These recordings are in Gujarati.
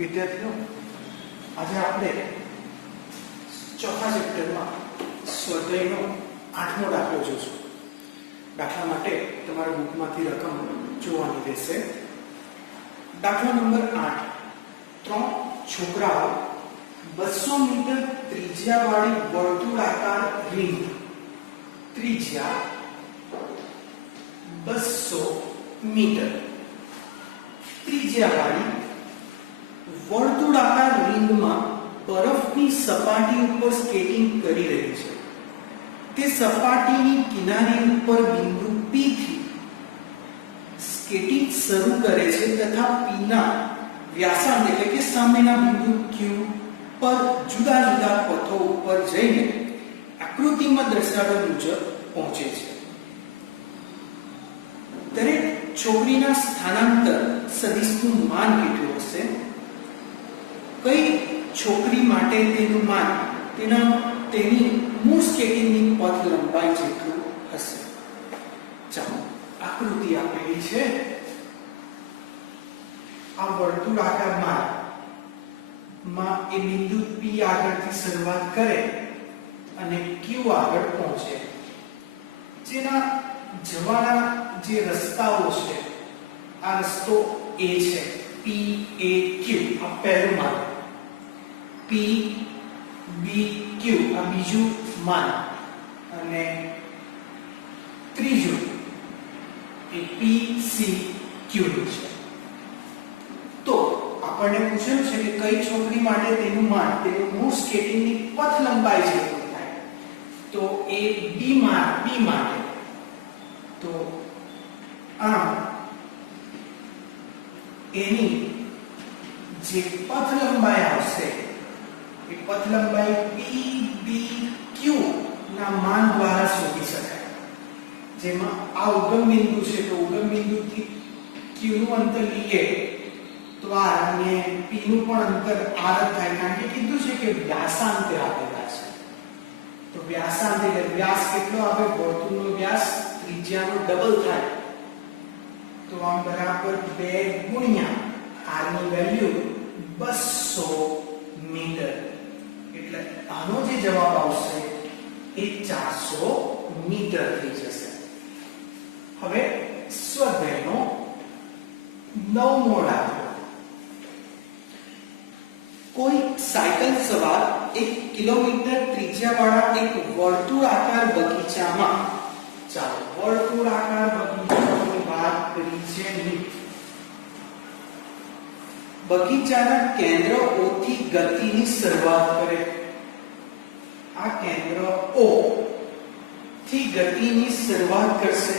વિદ્યાર્થીઓ, આજે આપણે ચોથા ચેપ્ટરમાં સ્વાધ્યાયનો 8મો દાખલો જોઈશું. દાખલા માટે તમારા બુકમાંથી રકમ જોવાની રહેશે. દાખલા નંબર 8. 3 છોકરાઓ 200 મીટર ત્રિજ્યાવાળી વર્તુળાકાર રિંગ, ત્રિજ્યા 200 મીટર ત્રિજ્યાવાળી વર્તુળાકાર રિંગમાં બરફની સપાટી ઉપર સ્કેટિંગ કરી રહી છે. તે સપાટીની કિનારી ઉપર બિંદુ P થી સ્કેટિંગ શરૂ કરે છે તથા P ના વ્યાસાંત એટલે કે સામેના બિંદુ Q પર જુદા જુદા પથો ઉપર જઈને આકૃતિમાં દર્શાવ્યા મુજબ પહોંચે છે. દરેક છોકરીના સ્થાનાંતર સદિશનું માન કેટલું હશે? કઈ છોકરી માટે તેનું માન તેની મૂળ સ્કેટિંગની પથ લંબાઈ જેટલું હશે? ચાલો આકૃતિ આપેલી છે. આ વર્તુળાકાર માર્ગમાં એ બિંદુ P આગળથી શરૂઆત કરે અને Q આગળ પહોંચે. જેના જવાના જે રસ્તાઓ છે, આ રસ્તો A છે, P A Q આ પહેલું માર્ગ, P B Q આ બીજું માર્ગ અને ત્રીજું એ P C Q છે. તો આપણને પૂછ્યું છે કે કઈ છોકરી માટે તેનું માન તેનું મૂળ સ્કેટિંગની પથ લંબાઈ જેટલું થાય. તો એ B માટે તો આમ એની જે પથ લંબાઈ આવશે એ પથ લંબાઈ P B Q ના માન દ્વારા શોધી શકાય. જેમાં આ ઉગમ બિંદુ છે તો ઉગમ બિંદુથી Q નું અંતર લઈએ તો r અને P નું પણ અંતર r થાય, કારણ કે કીધું છે કે વ્યાસાંત આપેલા છે. તો વ્યાસાંત એટલે વ્યાસ કેટલો આવે? વર્તુળનો વ્યાસ ત્રિજ્યાનો ડબલ થાય. તો આમ બરાબર 2 ગુણ્યા r ની વેલ્યુ 200 મીટર. એટલે આનો જે જવાબ આવશે એ 400 મીટર થઈ જશે. હવે સ્વાધ્યાયનો 9મો દાખલો. કોઈ સાયકલ સવાર 1 કિલોમીટર ત્રિજ્યાવાળા એક વર્તુળાકાર બગીચામાં, ચાલો વર્તુળાકાર બગીચાની વાત કરી છે નહીં, બગીચાના કેન્દ્ર O થી ગતિની શરૂઆત કરે. આ કેન્દ્ર O થી ગતિની શરૂઆત કરશે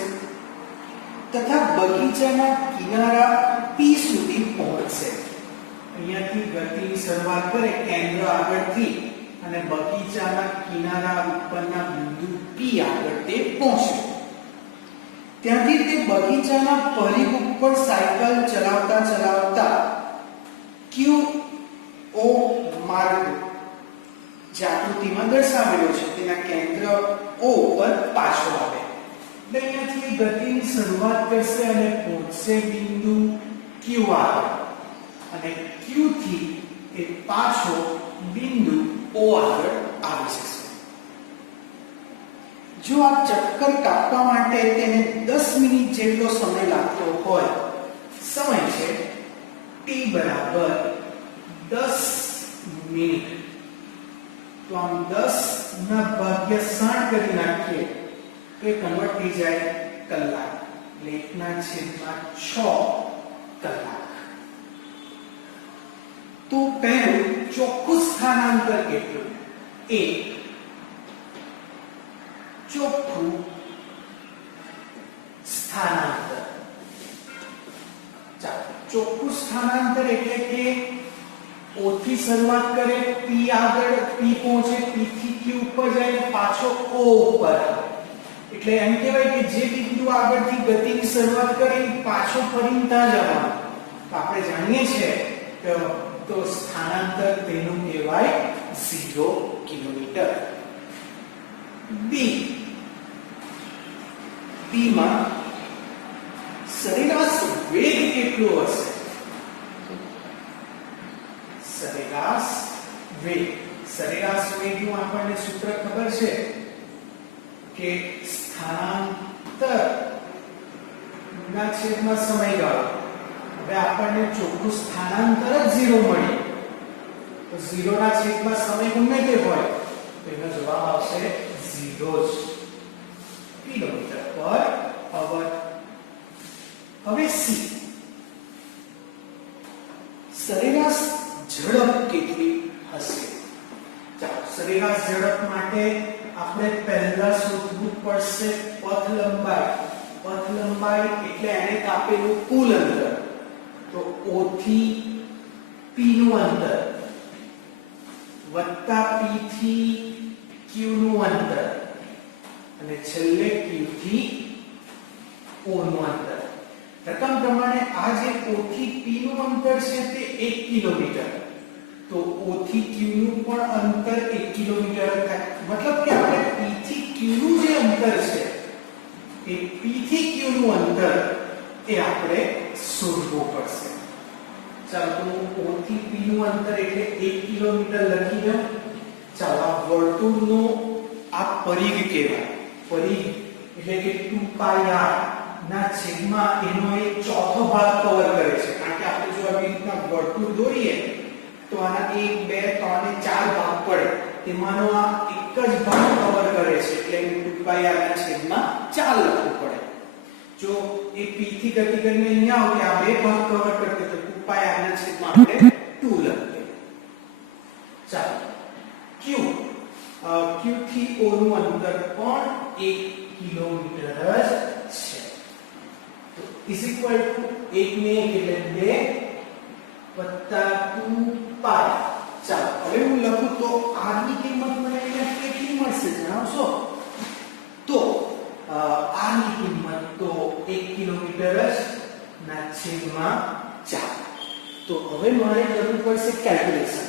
તથા બગીચાના કિનારા P સુધી પહોંચશે. અહીંયાથી ગતિની શરૂઆત કરે કેન્દ્ર આગળથી અને બગીચાના કિનારા ઉપરના બિંદુ P આગળ તે પહોંચે. ત્યાંથી તે બગીચાના પરિઘ ઉપર સાયકલ ચલાવતા Q O માર્ગ જે આકૃતિમાં દર્શાવેલો છે તેના કેન્દ્ર O પર પાછો આવે. અહીંયાથી ગતિની શરૂઆત કરશે અને પહોંચશે બિંદુ Q આગળ અને Q થી એ પાછો બિંદુ O આગળ આવી જશે. જો આ ચક્કર કાપવા માટે તેને 10 મિનિટ જેટલો સમય લાગતો હોય, સમય છે t બરાબર 10 મિનિટ, તો આમ 10 ના ભાગ્યા 60 કરી નાખીએ તો એ કન્વર્ટ થઈ જાય કલાક, એટલે 1/6 કલાક. તો પહેલું ચોખ્ખું સ્થાનાંતર કેટલું? એ ચોખ્ખું સ્થાનાંતર. ચાલો ચોખ્ખું સ્થાનાંતર એટલે કે O થી શરૂઆત કરે, P આગળ P પહોંચે, P થી Q ઉપર જાય પાછો O ઉપર આવે. એટલે એમ કહેવાય કે જે બિંદુ આગળથી ગતિની શરૂઆત કરે પાછો ફરીને ત્યાં જવાનું. તો આપણે જાણીએ છીએ તો સ્થાનાંતર તેનું કહેવાય 0 કિલોમીટર. B માં સરેરાશ વેગ કેટલો હશે? વેગ સરેરાશ વેગનું આપણને સૂત્ર ખબર છે કે સ્થાનાંતર ના છેદમાં સમયગાળો. હવે આપણને ચોખ્ખું સ્થાનાંતર જ 0 મળ્યું તો 0 ના છેદમાં સમય ગમે તે હોય તો એનો જવાબ આવશે 0 જ કિલોમીટર પર અવર. હવે સી સરેરાશ ઝડપ કેટલી હશે? ચાલો સરેરાશ ઝડપ માટે આપણે પહેલા શોધવું પડશે પથ લંબાઈ. પથ લંબાઈ એટલે એને કાપેલું કુલ અંતર. તો O થી P નું અંતર વત્તા P થી Q નું અંતર અને છેલ્લે Q થી O નું અંતર. રકમ પ્રમાણે આ જે O થી P નું અંતર છે તે 1 કિલોમીટર. તો O થી Q નું પણ અંતર 1 કિલોમીટર થાય. મતલબ કે આપણે P થી Q નું જે અંતર છે એ P થી Q નું અંતર એ આપણે શોધવું પડશે. ચાલો તો O થી P નું અંતર એટલે 1 કિલોમીટર લખી દઉં. ચાલો આ વર્તુળનો આ પરિઘ કહેવાય. પરિઘ એટલે કે 2πr ના છેદમાં એનો એક ચોથો ભાગ કવર કરે છે. કારણ કે આપણે જો આવી રીતના વર્તુળ દોરીએ તો આના 1 2 3 અને 4 ભાગ પડે. તેમાંનો આ એક જ ભાગ કવર કરે છે એટલે એને 2πr ના છેદમાં 4 લખવું પડે. જો એ P થી ગતિ કરીને અહીંયા આવે કે આ બે ભાગ કવર કરતે તો 2πr ના છેદમાં આપણે 2 લખીએ. ચાલો Q થી O નું અંતર પણ 1 કિલોમીટર જ છે. તો ઇઝ ઇક્વલ ટુ 1 ને 1 એટલે 2 વત્તા 2π. ચાલો હવે હું લખું તો r ની કિંમત મને અહીંયા કેટલી મળશે જણાવશો? તો r ની કિંમત તો 1 કિલોમીટર જ ના છેદમાં 4. તો હવે મારે કરવું પડશે કેલ્ક્યુલેશન.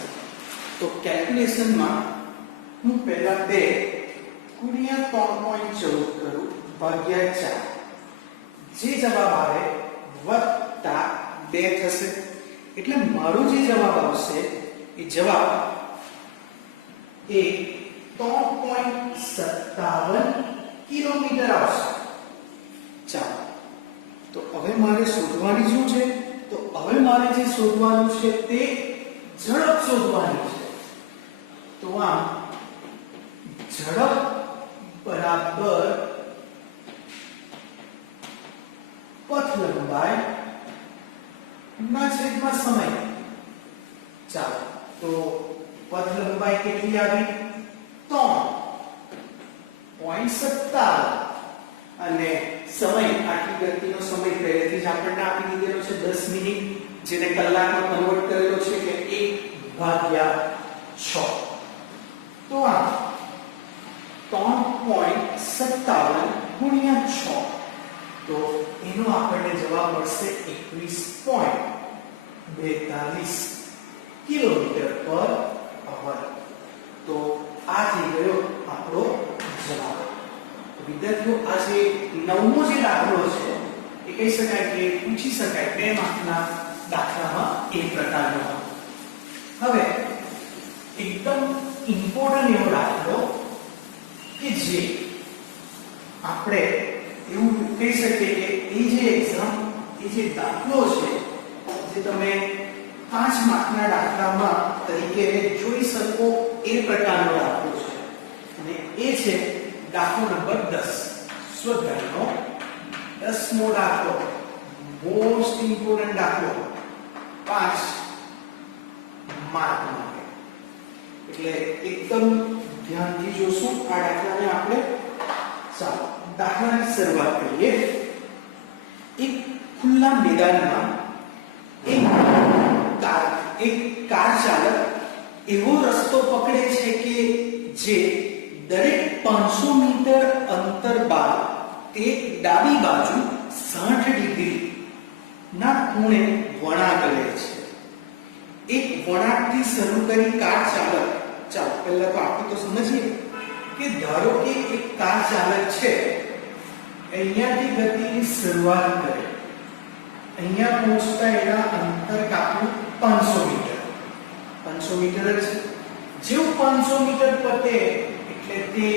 તો કેલ્ક્યુલેશનમાં હું પહેલા 2 ગુણ્યા 3.14 કરું ભાગ્યા 4. જે જવાબ આવે વત્તા 2 થશે. એટલે મારો જે જવાબ આવશે એ જવાબ એ 3.57 કિલોમીટર આવશે. ચાલો તો હવે મારે શોધવાની શું છે? તો હવે મારે જે શોધવાનું છે તે ઝડપ શોધવાની છે. તો આ ઝડપ બરાબર પથ લંબાઈ ના છેદમાં સમય. ચાલો તો પથ લંબાઈ કેટલી આવી? 3.57 અને સમય આટલી ગતિનો સમય પહેલેથી જ આપણને આપી દીધેલો છે 10 મિનિટ, જેને કલાકમાં કન્વર્ટ કરેલો છે કે 1/6. તો આ 3.57 ગુણ્યા 6 તો એનો આપણને જવાબ મળશે 21.42 કિલોમીટર પર અવર. તો આ થઈ ગયો આપણો જવાબ. વિદ્યાર્થીઓ આ જે 9મો જે દાખલો છે એ કહી શકાય કે પૂછી શકાય 2 માર્કના દાખલામાં એ પ્રકારનો. હવે એકદમ ઇમ્પોર્ટન્ટ એવો દાખલો કે જે આપણે એવું કહી શકીએ કે એ જે એક્ઝામ એ જે દાખલો છે જે તમે 5 માર્કના દાખલામાં તરીકે જોઈ શકો એ પ્રકારનો દાખલો છે. અને એ છે દાખલો નંબર 10. સ્વધ્યાયનો 10મો દાખલો, મોસ્ટ ઇમ્પોર્ટન્ટ દાખલો 5 માર્ક માટે. એટલે એકદમ ધ્યાનથી જોશું આ દાખલાને આપણે. ચાલો દાખલાની શરૂઆત કરીએ. એક ખુલ્લા મેદાનમાં એક કાર ચાલક એવો રસ્તો પકડે છે કે જે દરેક 500 મીટર અંતર બાદ તે ડાબી બાજુ 60 ડિગ્રી ના ખૂણે વળાંક લે છે. એક વળાંકથી શરૂ કરી કાર ચાલક, ચાલો પહેલા તો આપણે તો સમજીએ કે ધારો કે એક કાર ચાલક છે અહીંયાથી ગતિની શરૂઆત કરે, અહીંયા પહોંચતા એના અંતર કાપ્યું 500 મીટર. 500 મીટર જ જેવું 500 મીટર પતે એટલે તે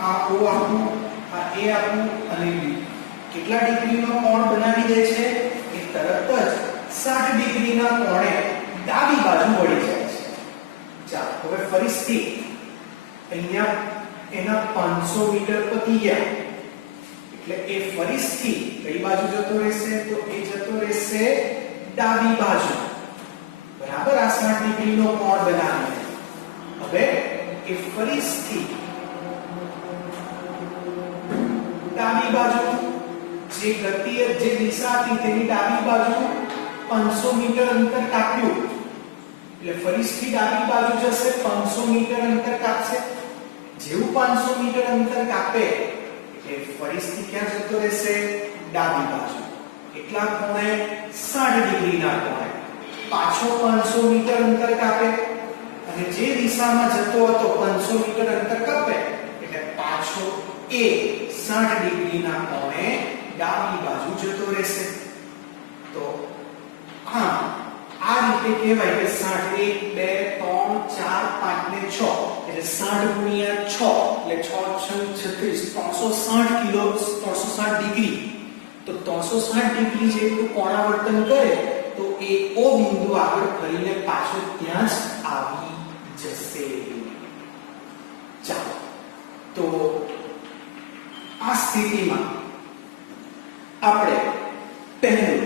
આ O આપું, આ A આપું અને B કેટલા ડિગ્રીનો કોણ બનાવી દે છે? એ તરત જ 60 ડિગ્રીના કોણે ડાબી બાજુ વળી જાય છે. ચાલો હવે ફરીથી અહીંયા એના 500 મીટર પતી ગયા એટલે એ ફરીથી કઈ બાજુ જતો રહેશે? તો એ જતો રહેશે ડાબી બાજુ. બરાબર, આ 60 ડિગ્રીનો કોણ બનાવીને હવે એ ફરીથી ડાબી બાજુ જે ગતિ જે દિશા હતી તેની ડાબી બાજુ 500 મીટર અંતર કાપ્યું એટલે ફરીથી ડાબી બાજુ જશે, 500 મીટર અંતર કાપશે. જેવું 500 મીટર અંતર કાપે એટલે ફરીથી ક્યાં જતો રહેશે? ડાબી બાજુ. એટલા કોણે? 60 ડિગ્રીના કોણે. પાછો 500 મીટર અંતર કાપે અને જે દિશામાં જતો હતો 500 મીટર અંતર કાપે એટલે પાછો એ 60 ડિગ્રીના કોણે ડાબી બાજુ જતો રહેશે. તો હા, આ રીતે કહેવાય કે 60 1 2 3 4 5 ને 6 એટલે 60 ગુણ્યા 6 એટલે 6 36 360 કિલો 360 ડિગ્રી. તો 360 ડિગ્રી જેટલું કોણાવર્તન કરે તો એ O બિંદુ આગળ ફરીને પાછો ત્યાં જ આવી જશે. ચાલો તો આ સ્થિતિમાં આપણે પહેલું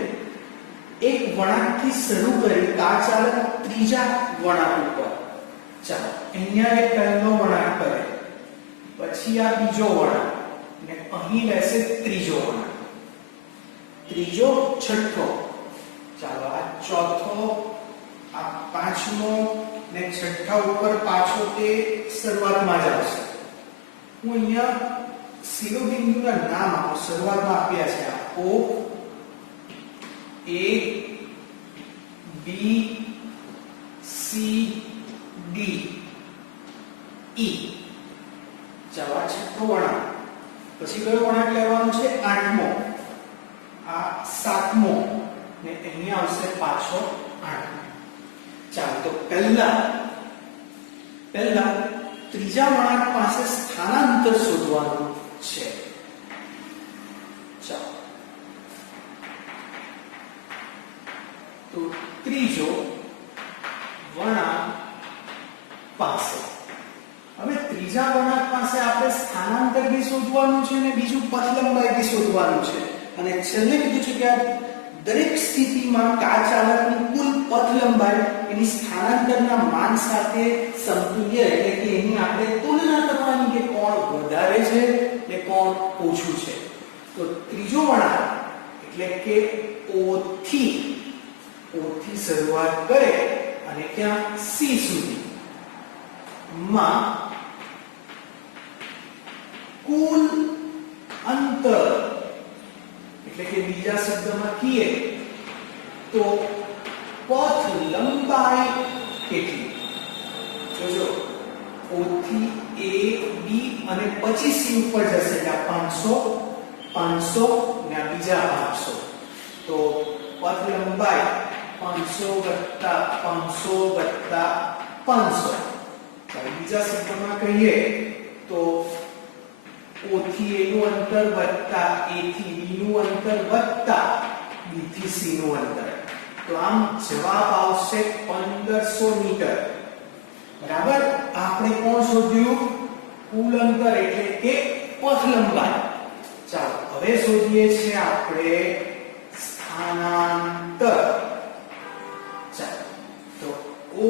એક વળાંકથી શરૂ કરી કાર ચાલક ત્રીજા વળાંક ઉપર. ચાલો અહીંયા એક પહેલો વળાંક કરે, પછી આ બીજો વળાંક ને અહીં લેશે ત્રીજો વળાંક, ત્રીજો, છઠ્ઠો. ચાલો આ ચોથો, આ પાંચમો ને છઠ્ઠા ઉપર પાછો તે શરૂઆતમાં જ આવશે. હું અહીંયા શિરોબિંદુના નામ આપું, શરૂઆતમાં આપ્યા છે આ O A B C D E. ચાલો આ છઠ્ઠો વળાંક. પછી કયો વળાંક લેવાનો છે? આઠમો, આ સાતમો ને અહીંયા આવશે પાછો આઠમો. ચાલો તો પહેલા ત્રીજા વળાંક પાસે સ્થાનાંતર શોધવાનું છે. ચાલો તો ત્રીજો વળાંક પાસે, હવે ત્રીજા વળાંક પાસે આપણે સ્થાનાંતર બી શોધવાનું છે અને બીજું પથ લંબાઈ બી શોધવાનું છે. અને છેલ્લે કીધું છે કે દરેક સ્થિતિમાં કાર ચાલકની કુલ પથ લંબાઈ એની સ્થાનાંતરના માન સાથે સમતુલ્ય એટલે કે એની આપણે તુલના કરવાની કે કોણ વધારે છે ને કોણ ઓછું છે. તો ત્રીજો વળાંક એટલે કે O થી શરૂઆત કરે અને ક્યાં C સુધી માં કુલ અંતર એટલે કે બીજા શબ્દમાં કહીએ તો પથ લંબાઈ કેટલી? જોજો O થી A B અને પછી C ઉપર જશે એટલે 500 ને આ બીજા 500. તો પથ લંબાઈ 500 + 500. બીજા શબ્દમાં કહીએ તો O થી A નું અંતર વત્તા A થી B નું અંતર વત્તા B થી C નું અંતર. તો આમ જવાબ આવશે 1500 મીટર. બરાબર, આપણે કોણ શોધ્યું? કુલ અંતર એટલે કે પથ લંબાઈ. ચાલો હવે શોધીએ છીએ આપણે સ્થાનાંતર. ચાલો તો O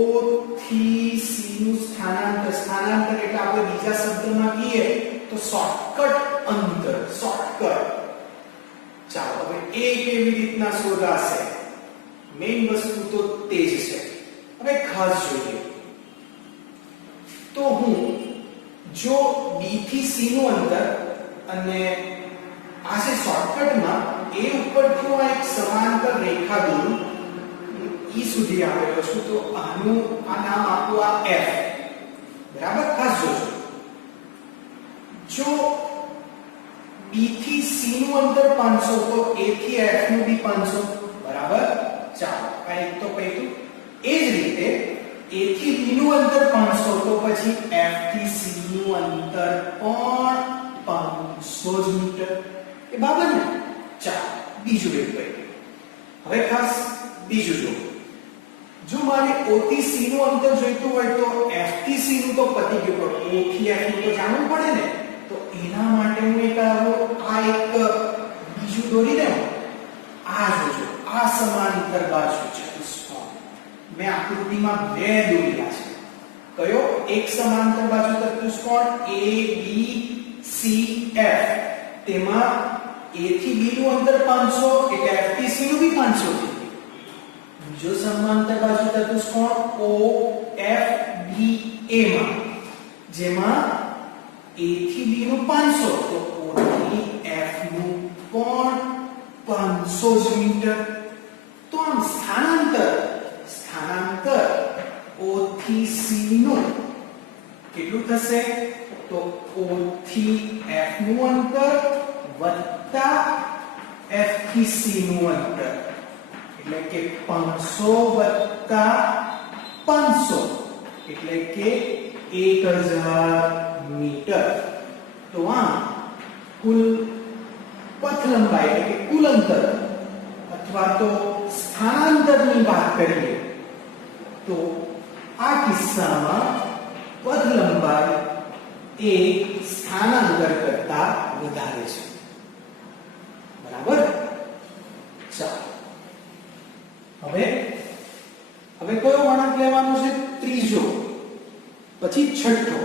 થી C નું સ્થાનાંતર એટલે આપણે બીજા શબ્દમાં કહીએ તો શોર્ટકટ અંતર, શોર્ટકટ. ચાલો હવે એ કેવી રીતના શોધાશે? મેઈન વસ્તુ તો તે જ છે. હવે ખાસ જોઈએ તો હું જો B થી C નું અંતર અને આ છે શોર્ટકટમાં A ઉપરથી હું એક સમાંતર રેખા દોરું, E સુધી આવેલો છું, તો આનું આ નામ આપું આ F. બરાબર, ખાસ જોજો. જો B થી C નું અંતર 500 તો A થી F નું બી 500. બરાબર, ચાલો આ એક તો પૈતું. એ જ રીતે A થી B નું અંતર 500 તો પછી F થી C નું અંતર પણ 500 જ મીટર એ બરાબર ને ચાલો બીજું એક કરીએ હવે ખાસ બીજું જો મારે O થી C નું અંતર જોઈતું હોય તો F થી C નું તો પતી ગયું પણ O થી F નું તો જાણવું પડે ને તો એના માટે હું એક બીજું દોરી દઉં આ જોજો આ સમાંતર બાજુ ચતુષ્કોણ મેં આકૃતિમાં બે દોરેલા છે કયો એક સમાંતર બાજુ ચતુષ્કોણ ABCF તેમાં A થી B નું અંતર 500 એટલે F થી C નું બી 500 છે બીજો સમાંતર બાજુ ચતુષ્કોણ OFBA માં જેમાં A થી B નું 500 તો O થી F નું પણ 500 જ મીટર તો આમ સ્થાનાંતર O થી C નું કેટલું થશે તો O થી F નું અંતર વત્તા F થી C નું અંતર એટલે કે 500 વત્તા 500 એટલે કે 1000 મીટર તો આ કુલ પથ લંબાઈ એટલે કે કુલ અંતર અથવા તો સ્થાનાંતરની વાત કરીએ તો આ કિસ્સામાં પથ લંબાઈ એ સ્થાનાંતર કરતા વધારે છે બરાબર ચાલો હવે કયો વળાંક લેવાનો છે ત્રીજો પછી છઠ્ઠો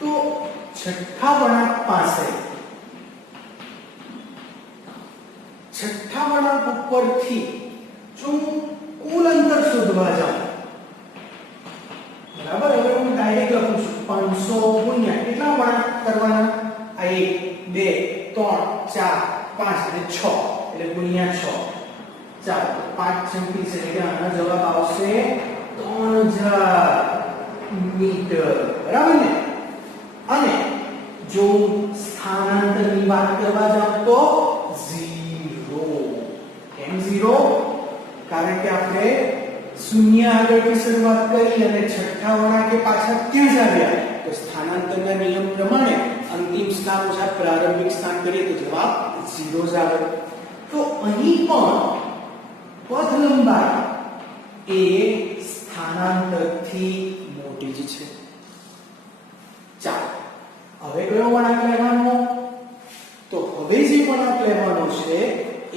તો છઠ્ઠા વળાંક પાસે છઠ્ઠા વળાંક ઉપરથી જો હું કુલ અંતર શોધવા જાઉં બરાબર હવે હું ડાયરેક્ટ લખું છું 500 ગુણ્યા કેટલા વળાંક કરવાના આ 1 2 3 4 5 અને 6 એટલે ગુણ્યા 6 ચાલો 5 છંકી છે એટલે આનો જવાબ આવશે 3000 મીટર બરાબર ને અને જો સ્થાનાંતરની વાત કરવા જાઉં તો 0 કેમ 0 કારણ કે આપણે શૂન્ય આગળથી શરૂઆત કરી અને છઠ્ઠા વળાંકે પાછા ક્યાં જ આવ્યા તો સ્થાનાંતરના નિયમ પ્રમાણે અંતિમ સ્થાન ઓછા પ્રારંભિક સ્થાન કરીએ તો જવાબ 0 જ આવે તો અહીં પણ પથ લંબાઈ એ સ્થાનાંતરથી મોટી જ છે ચાલો હવે કયો વળાંક લેવાનો તો હવે જે વળાંક લેવાનો છે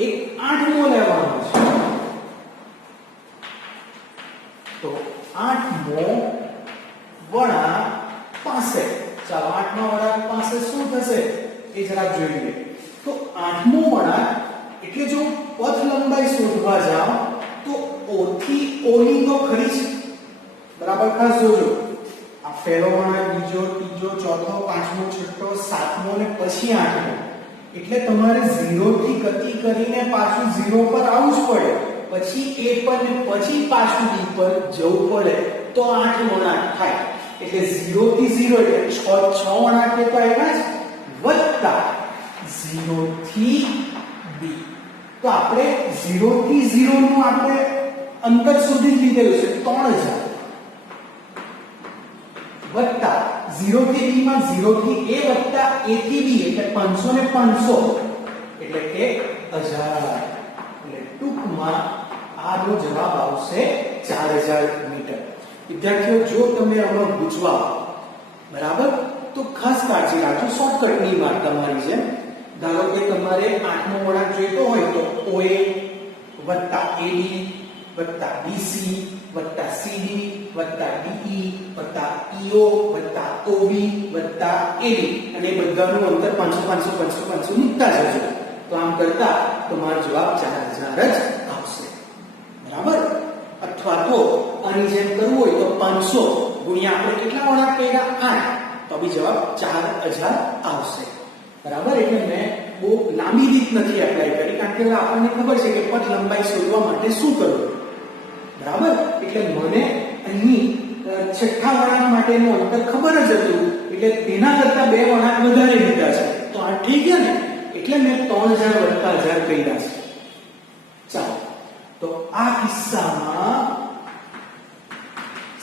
એક આઠમો લેવાનો છે તો આઠમો વળાંક પાસે ચાલો આઠમા વળાંક પાસે શું થશે એ જરા જોઈએ તો આઠમો વળાંક એટલે જો પથ લંબાઈ શોધવા જાવ તો O થી O ની તો ખરી છે બરાબર ખાસ જોજો આ પહેલો વળાંક બીજો ત્રીજો ચોથો પાંચમો છઠ્ઠો સાતમો ને પછી આઠમો એટલે તમારે 0 થી ગતિ કરીને પાછું 0 પર આવવું જ પડે પછી A પર ને પછી પાછું B પર જવું પડે તો 8 વળાંક થાય એટલે 0 થી 0 એટલે 6 વળાંક તો આવ્યા જ વત્તા 0 થી B તો આપણે 0 થી 0 નું આપણે અંતર શોધી લીધેલું છે 3000 વત્તા 0 થી B માં 0 થી A વત્તા A થી B એટલે 500 ને 500 એટલે કે 1000 એટલે ટૂંકમાં આનો જવાબ આવશે 4000 મીટર વિદ્યાર્થીઓ જો તમે આમાં પૂછવા બરાબર તો ખાસ કાળજી રાખજો શોર્ટકટની વાત તમારી છે ધારો કે તમારે આઠમો વળાંક જોઈતો હોય તો OA વત્તા AD વત્તા BC વત્તા CD વત્તા DE વત્તા EO વત્તા OB વત્તા AD અને બધાનું અંતર 500 500 500 મૂકતા જજો તો આમ કરતા તમારો જવાબ 4000 જ આવશે બરાબર અથવા તો આની જેમ કરવું હોય તો 500 ગુણ્યા આપણે કેટલા વળાંક કર્યા 8 તો બી જવાબ 4000 આવશે બરાબર એટલે મેં બહુ લાંબી રીત નથી એપ્લાય કરી કારણ કે આપણને ખબર છે કે પથ લંબાઈ શોધવા માટે શું કરવું બરાબર એટલે મને અહીં છઠ્ઠા વળાંક માટેનું અંતર ખબર જ હતું એટલે તેના કરતા બે વળાંક વધારે લીધા છે તો આ ઠીક છે ને એટલે મેં 3000 વત્તા 1000 કર્યા છે આ કિસ્સામાં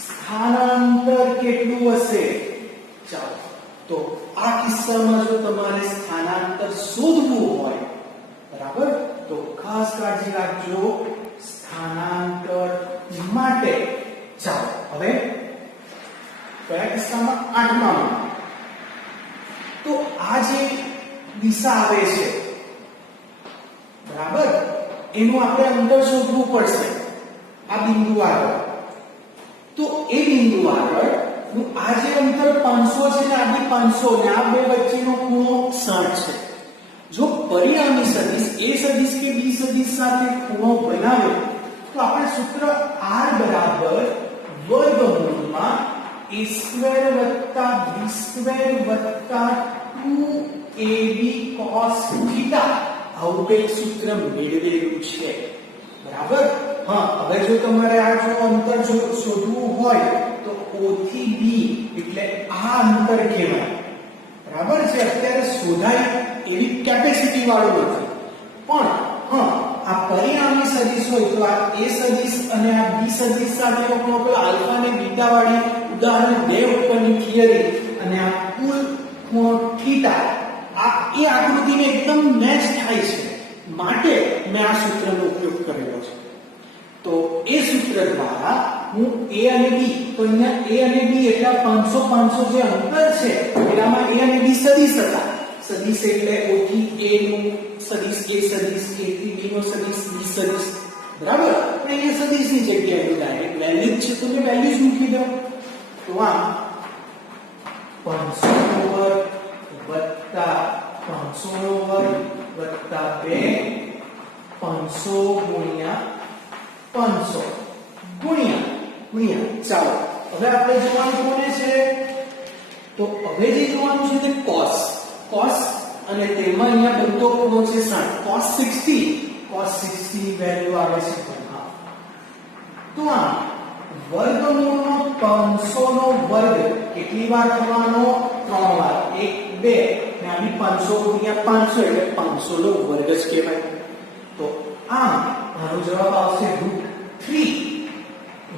સ્થાનાંતર કેટલું હશે? ચાલો તો આ કિસ્સામાં જો તમારે સ્થાનાંતર શોધવું હોય, બરાબર, તો ખાસ કાળજી રાખજો સ્થાનાંતર માટે. ચાલો હવે કયા કિસ્સામાં? 8માં. તો આ જે દિશા આવે છે, બરાબર, એનું આપણે અંતર શોધવું પડશે આ બિંદુ આગળ. તો એ બિંદુ આગળ હું આ જે અંતર 500 છે ને આ બી 500 ને આ બે વચ્ચેનો ખૂણો 60 છે. જો પરિણામી સદિશ a સદિશ કે b સદિશ સાથે ખૂણો બનાવે તો આપણે સૂત્ર r બરાબર વર્ગમૂળમાં a સ્ક્વેર વત્તા b સ્ક્વેર વત્તા 2ab cos થીટા આવું કંઈક સૂત્ર મેળવેલું છે, બરાબર. હા, હવે જો તમારે આ જો અંતર શોધવું હોય તો o થી b એટલે આ અંતર કહેવાય, બરાબર છે. અત્યારે શોધાય એવી કેપેસિટી વાળું નથી, પણ હા આ પરિણામી સદિશ હોય તો આ a સદિશ અને આ b સદિશ સાથેનો ખૂણો આલ્ફા અને બીટા વાળી ઉદાહરણ 2 ઉપરની થિયરી અને આ કુલ ખૂણો થીટા આ એ આકૃતિને એકદમ મેચ થાય છે, માટે મેં આ સૂત્રનો ઉપયોગ કરેલો છે. તો એ સૂત્ર દ્વારા હું a અને b, તો અહીંયા a અને b એટલે 500 500 જે અંતર છે એનામાં a અને b સદિશ હતા. સદિશ એટલે o થી a નું સદિશ a સદિશ, a થી b નો સદિશ b સદિશ, બરાબર. પણ અહીંયા સદિશની જગ્યાએ ડાયરેક્ટ વેલ્યુ છે તો મેં વેલ્યુઝ મૂકી દઉં. તો આ 500 નો વર્ગ વત્તા 500 નો વર્ગ વત્તા 2 500 ગુણ્યા 500 ગુણ્યા. ચાલો હવે આપણે જોવાનું કોને છે? તો હવે જે જોવાનું છે તે cos અને તેમાં અહીંયા બનતો ખૂણો છે 60, cos 60 વેલ્યુ આવે છે 1/2. તો આ વર્ગમૂળનો 500 નો વર્ગ કેટલી વાર થવાનો? 3 વાર. 1 2 ને આ બી 500 ગુણ્યા 500 એટલે 500 નો વર્ગ જ કહેવાય. તો આનો જવાબ આવશે √3 *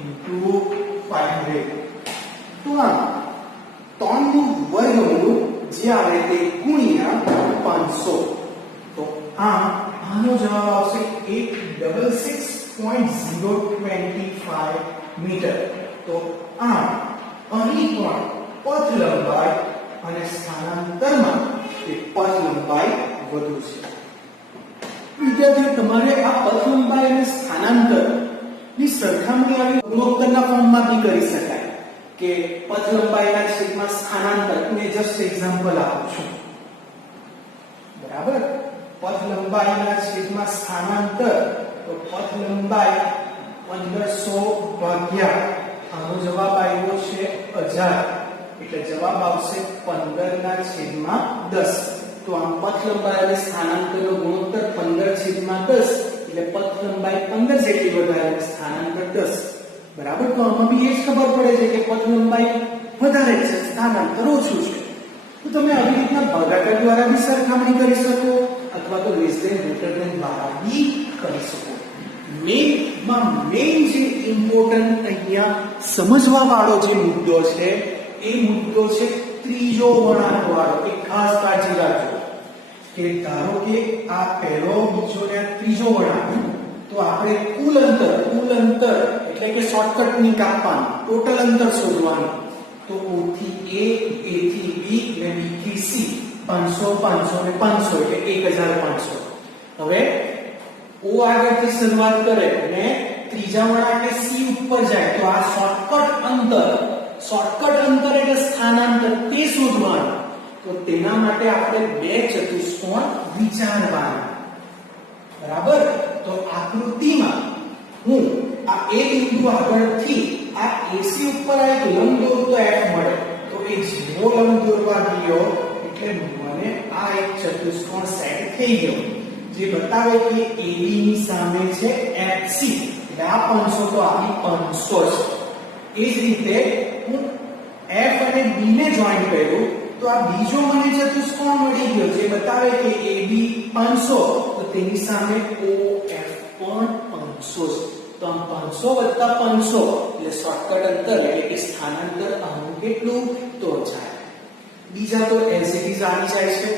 500. તો 3 નું વર્ગમૂળ જે આવે તે ગુણ્યા 500. તો આનો જવાબ આવશે 866.025 મીટર. તો અહીં પણ પથ લંબાઈ અને સ્થાનાંતરમાં તે પથ લંબાઈ વધુ છે. વિદ્યાર્થીઓ, તમારે આ પથ લંબાઈ અને સ્થાનાંતર ની સરખામણી આવી ગુણોત્તરના ફોર્મમાં બી કરી શકાય કે પથ લંબાઈના છેદમાં સ્થાનાંતર. હું જસ્ટ એક્ઝામ્પલ આપું છું, બરાબર. પથ લંબાઈના છેદમાં સ્થાનાંતર, તો પથ લંબાઈ 1500 ભાગ્યા આનો જવાબ આવ્યો છે 1000 એટલે જવાબ આવશે 15/10. તો આમ પથ લંબાઈ અને સ્થાનાંતરનો ગુણોત્તર 15/10 એટલે પથ લંબાઈ 15 જેટલી વધારે અને સ્થાનાંતર 10, બરાબર. તો આમાં બી એ જ ખબર પડે છે કે પથ લંબાઈ વધારે છે, સ્થાનાંતર ઓછું છે. તો તમે આવી રીતના ભાગાકાર દ્વારા બી સરખામણી કરી શકો અથવા તો લેસ ધેન ગ્રેટર ધેન દ્વારા બી કરી શકો. મેઈન જે ઇમ્પોર્ટન્ટ અહીંયા સમજવા વાળો જે મુદ્દો છે એ મુદ્દો છે ત્રીજો વળાંક વાળો. એ ખાસ કાળજી રાખજો કે ધારો કે આ પહેલો, બીજો ને ત્રીજો વળાંક, તો આપણે કુલ અંતર એટલે કે શોર્ટકટ ની કાપવાનું, ટોટલ અંતર શોધવાનું. તો O થી A, A થી B અને B થી C 500 500 ને 500 એટલે 1500. હવે O આગળથી શરૂઆત કરે અને ત્રીજા વળાંકે C ઉપર જાય તો આ શોર્ટકટ અંતર એટલે સ્થાનાંતર તે શોધવાનું. તો તેના માટે આપણે બે ચતુષ્કોણ વિચારવાના, બરાબર. તો આકૃતિમાં હું આ A બિંદુ આગળથી આ AC ઉપર એક લંબ દોરું તો F મળે. તો એ જેવો લંબ દોરવા ગયો એટલે મને આ એક ચતુષ્કોણ સેટ થઈ ગયો જે બતાવે કે AB ની સામે છે FC. એટલે આ 500 તો આ 500 છે. એ જ રીતે હું F અને B ને જોઈન કર્યું તો આ બીજો મને ચતુષ્કોણ મળી ગયો જે બતાવે કે AB 500 તો તેની સામે OF પણ 500 છે. તો આમ 500 + 500 એટલે શોર્ટકટ અંતર એટલે કે સ્થાનાંતર આનું કેટલું તો 4. બીજા તો એઝ ઇટ ઇઝ આવી જાય છે,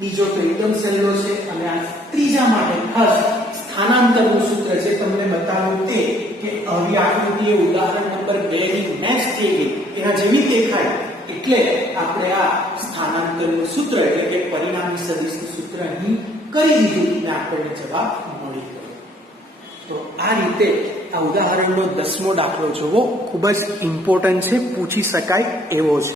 બીજો તો એકદમ સહેલો છે. અને આ ત્રીજા માટે ખાસ સ્થાનાંતરનું સૂત્ર છે તમને બતાવું તે કે આવી આકૃતિ ઉદાહરણ નંબર 2 ની મેચ થઈ ગઈ એના જેવી દેખાય એટલે આપણે આ સ્થાનાંતરનું સૂત્ર એટલે કે પરિણામી સદિશનું સૂત્ર અહીં કરી દીધું અને આપણને જવાબ મળી ગયો. તો આ રીતે આ ઉદાહરણનો 10મો દાખલો જોવો, ખૂબ જ ઇમ્પોર્ટન્ટ છે, પૂછી શકાય એવો છે.